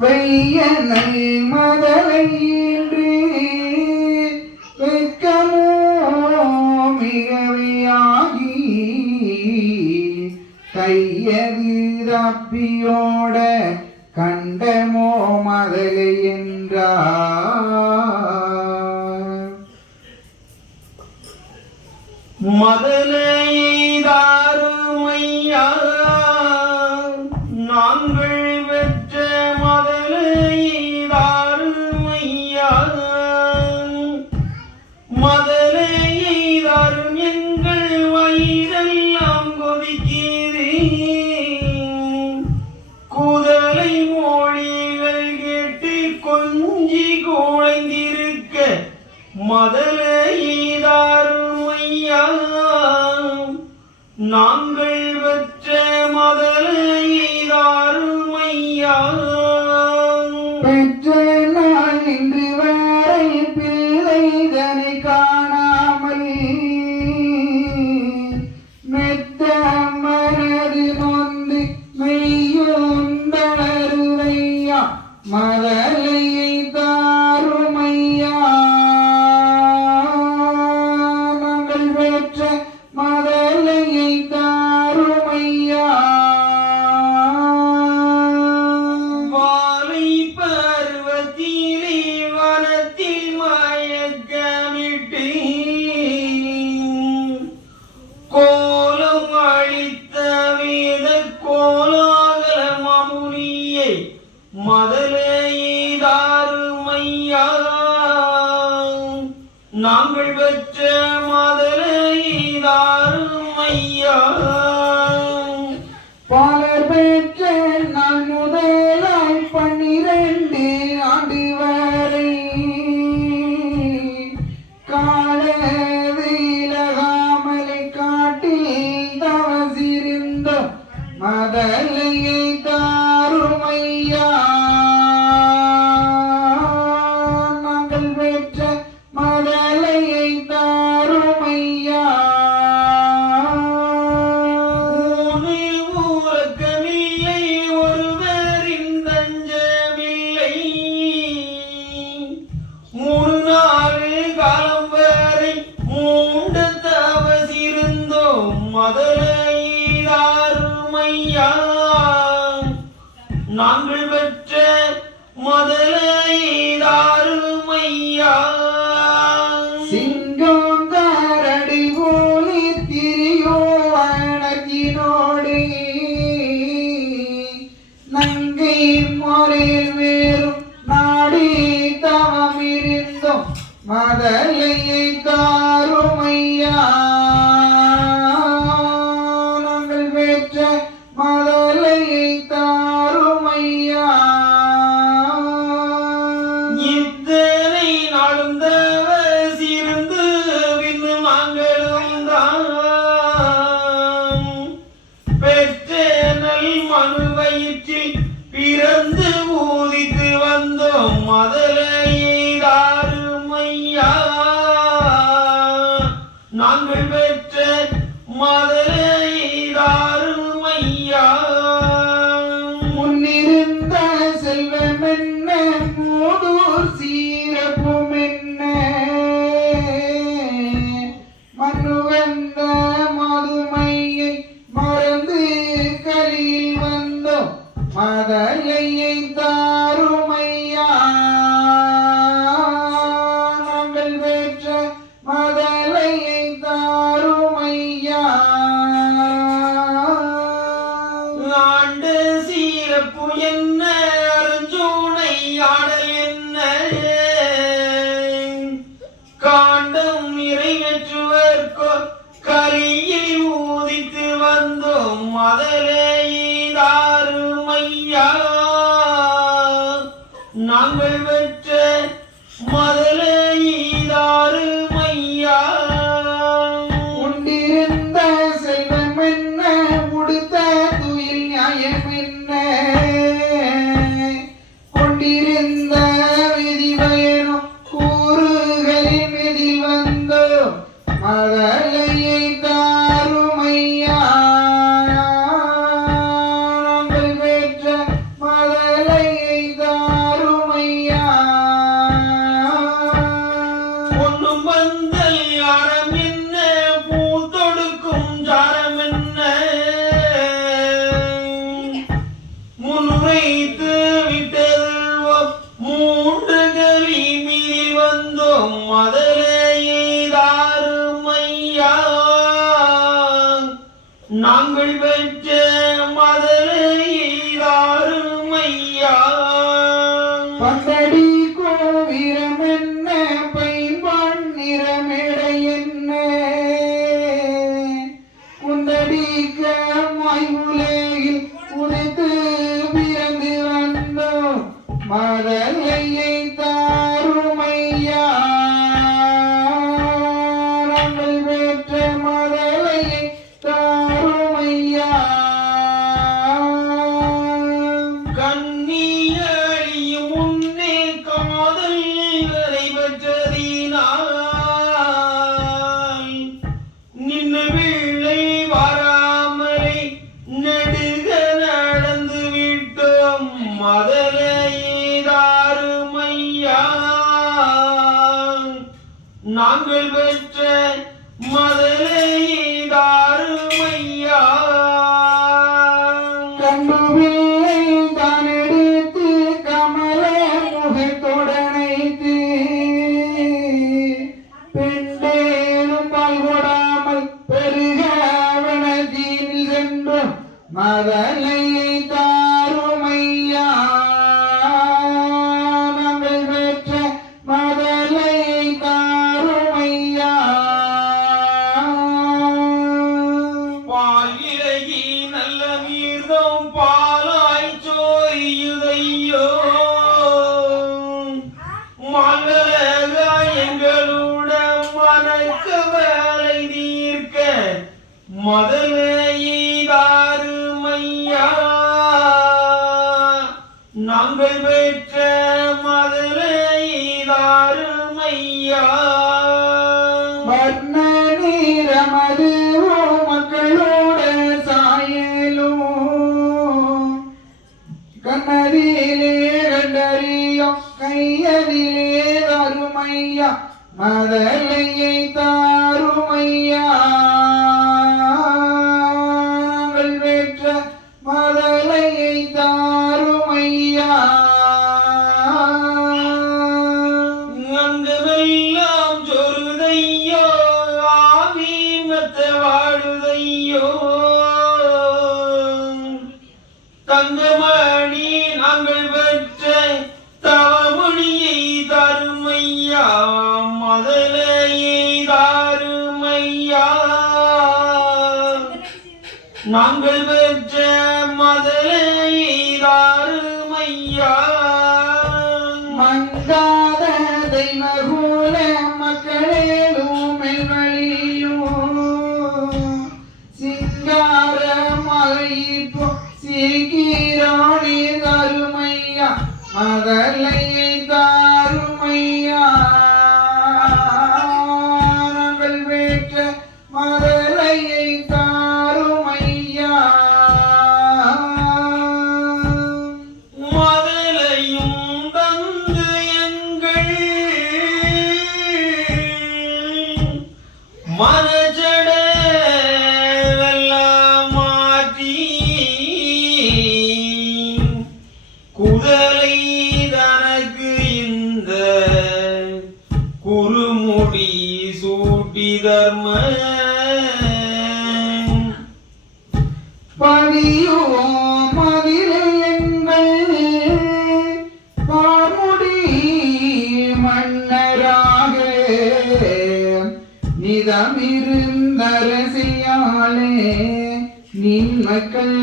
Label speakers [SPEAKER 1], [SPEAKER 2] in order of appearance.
[SPEAKER 1] வையனை மதலை இன்றி வெக்கமோ மிகவியாகி கையது தப்பியோட கண்டமோ மதலை என்றார்.
[SPEAKER 2] மதலை தான் நாங்கள்
[SPEAKER 1] நாங்கள் பெற்ற
[SPEAKER 2] மதுரை தாரும் ஐயா. நாங்கள் பெற்ற
[SPEAKER 1] மதலை தாருமையா. சிங்கம் தாரடி போலி திரியோ அணக்கினோடு நங்கை மொழியில் வேறும் நாடி தவமிருந்தோம் மதலையை
[SPEAKER 2] தான்
[SPEAKER 1] மதையை புகழ்பெற்ற மதுரை தாருமையா புகழ் பெற்ற மதுரை தாருமையா
[SPEAKER 2] கண்ணுவே எங்களோட மனக்க வேலை தீர்க்க முதலாரு மையா நாங்கள் பெற்ற
[SPEAKER 1] மதுரைதாரு மையா. வர்ண நிறமது காதலையை தாருமையா? நாங்கள் பெற்ற மதலையை தாருமையா?
[SPEAKER 2] அங்கு வெல்லாம் சொருதையோ ஆவி மத்த வாழுதையோ? தங்கமணி நாங்கள் பெற்ற நாங்கள் பெற்ற மதுரை தாருமையா
[SPEAKER 1] மங்காத தெய்வகூலே Michael.